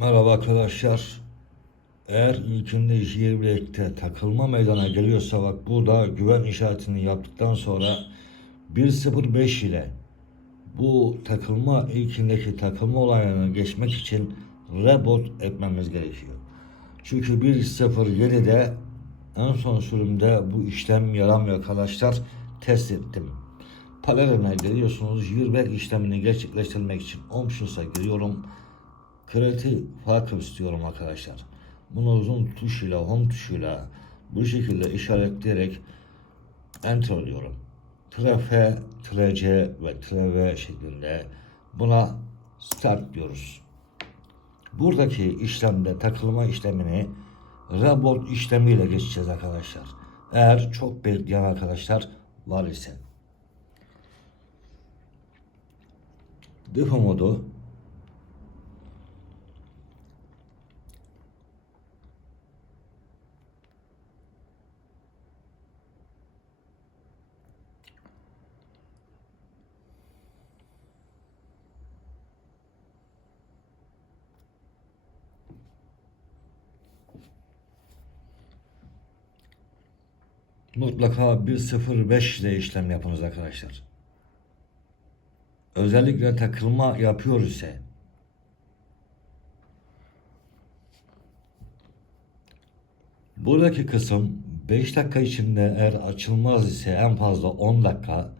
Merhaba arkadaşlar. Eğer ilkinde Jirbek'te takılma meydana geliyorsa bak burada güven işaretini yaptıktan sonra 1.05 ile bu takılma ilkindeki takılma olayını geçmek için reboot etmemiz gerekiyor. Çünkü 1.07'de en son sürümde bu işlem yaramıyor arkadaşlar. Test ettim. Palerine geliyorsunuz. Jirbek işlemini gerçekleştirmek için Options'a giriyorum. Creative farkı istiyorum arkadaşlar. Bunu uzun tuşuyla, home tuşuyla bu şekilde işaretleyerek enter diyorum. F, C ve V şeklinde buna start diyoruz. Buradaki işlemde takılma işlemini reboot işlemiyle geçeceğiz arkadaşlar. Eğer çok bekleyen arkadaşlar var ise. Depo modu mutlaka 1.05 ile işlem yapınız arkadaşlar. Özellikle takılma yapıyor ise buradaki kısım 5 dakika içinde eğer açılmaz ise en fazla 10 dakika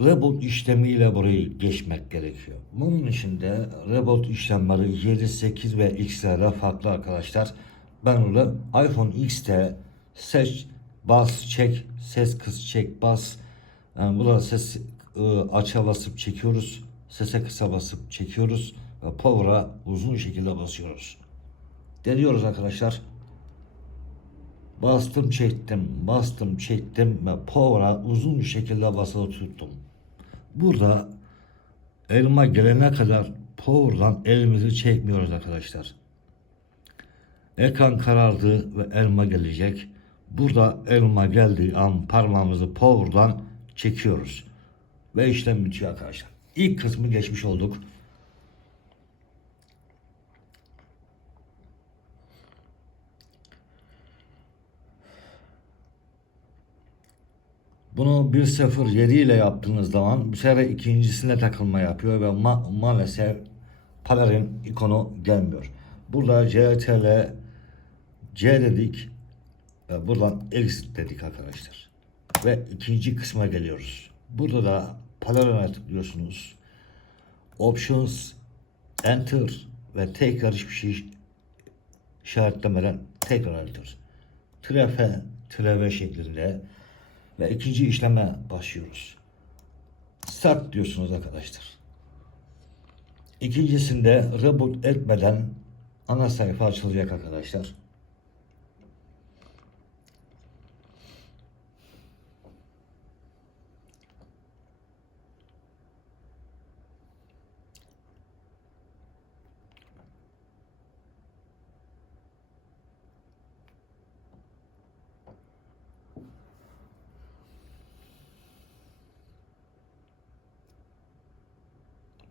reboot işlemiyle burayı geçmek gerekiyor. Bunun için de reboot işlemleri 7, 8 ve X'lere farklı arkadaşlar. Ben onu iPhone X'te seç, bas, çek, ses kıs, çek, bas. Yani burada ses e, açığa basıp çekiyoruz. Sese kısa basıp çekiyoruz. Ve power'a uzun şekilde basıyoruz. Deniyoruz arkadaşlar. Bastım çektim, bastım çektim ve power'a uzun şekilde basılı tuttum. Burada elma gelene kadar power'dan elimizi çekmiyoruz arkadaşlar. Ekran karardı ve elma gelecek. Burada elma geldiği an parmağımızı power'dan çekiyoruz. Ve işlem bitiyor arkadaşlar. İlk kısmı geçmiş olduk. Bunu 1.07 ile yaptığınız zaman bir sefer ikincisine takılma yapıyor ve ma- maalesef palerin ikonu gelmiyor. Burada CTRL C dedik buradan exit dedik arkadaşlar. Ve ikinci kısma geliyoruz. Burada da palerine tıklıyorsunuz. Options, Enter ve tekrar hiçbir şey işaretlemeden tekrar enter. Trefe, treve şeklinde ve ikinci işleme başlıyoruz. Start diyorsunuz arkadaşlar. İkincisinde reboot etmeden ana sayfa açılacak arkadaşlar.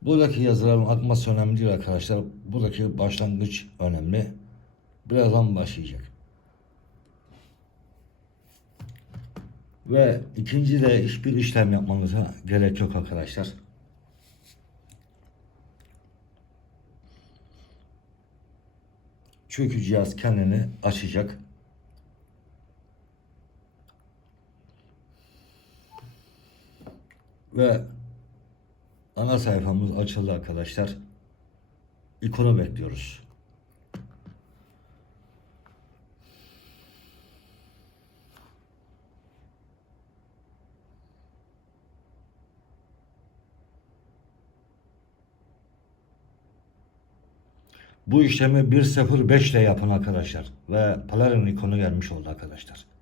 Buradaki yazıların akması önemli değil arkadaşlar. Buradaki başlangıç önemli. Birazdan başlayacak. Ve ikinci de hiçbir işlem yapmanıza gerek yok arkadaşlar. Çünkü cihaz kendini açacak. Ve ana sayfamız açıldı arkadaşlar. İkonu bekliyoruz. Bu işlemi 1.05 ile yapın arkadaşlar. Ve Polarin ikonu gelmiş oldu arkadaşlar.